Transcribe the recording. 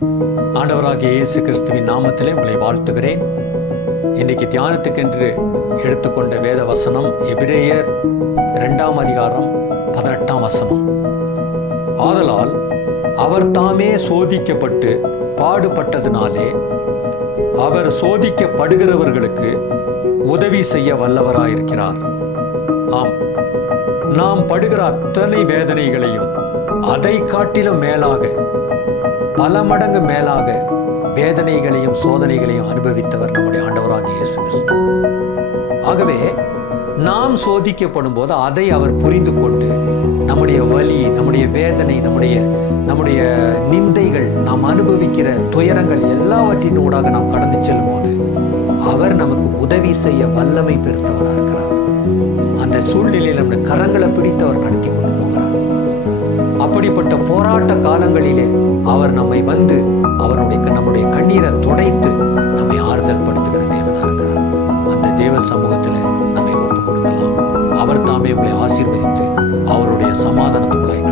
ஆண்டவராகிய இயேசு கிறிஸ்துவின் நாமத்திலே உங்களை வாழ்த்துகிறேன். இன்னைக்கு தியானத்துக்கென்று எடுத்துக்கொண்ட வேத வசனம் எபிரேயர் 2ஆம் அதிகாரம் 18ஆம் வசனம். ஆதலால் அவர் தாமே சோதிக்கப்பட்டு பாடுபட்டதினாலே அவர் சோதிக்கப்படுகிறவர்களுக்கு உதவி செய்ய வல்லவராயிருக்கிறார். ஆம், நாம் படுகிற அத்தனை வேதனைகளையும் அதை காட்டிலும் மேலாக, பல மடங்கு மேலாக வேதனைகளையும் சோதனைகளையும் அனுபவித்தவர் நம்முடைய ஆண்டவராகிய இயேசு கிறிஸ்து. ஆகவே நாம் சோதிக்கப்படும் போது அதை அவர் புரிந்து கொண்டு நம்முடைய வலி, நம்முடைய வேதனை, நம்முடைய நிந்தைகள், நாம் அனுபவிக்கிற துயரங்கள் எல்லாவற்றின் ஊடாக நாம் கடந்து செல்லும் போது அவர் நமக்கு உதவி செய்ய வல்லமை பெருத்தவராக இருக்கிறார். அந்த சூழ்நிலையில் நம்முடைய கரங்களை பிடித்து அவர் நடத்தி கொண்டு போகிறார். அப்படிப்பட்ட போராட்ட காலங்களிலே அவர் நம்மை வந்து நம்முடைய கண்ணீரை துடைத்து நம்மை ஆறுதல் படுத்துகிற தேவனாக இருக்கிறார். அந்த தேவ சமூகத்தில் நம்மை ஒப்புக் கொடுக்கலாம். அவர் தாமே உங்களை ஆசீர்வதித்து அவருடைய சமாதானத்துக்குள்ளாய்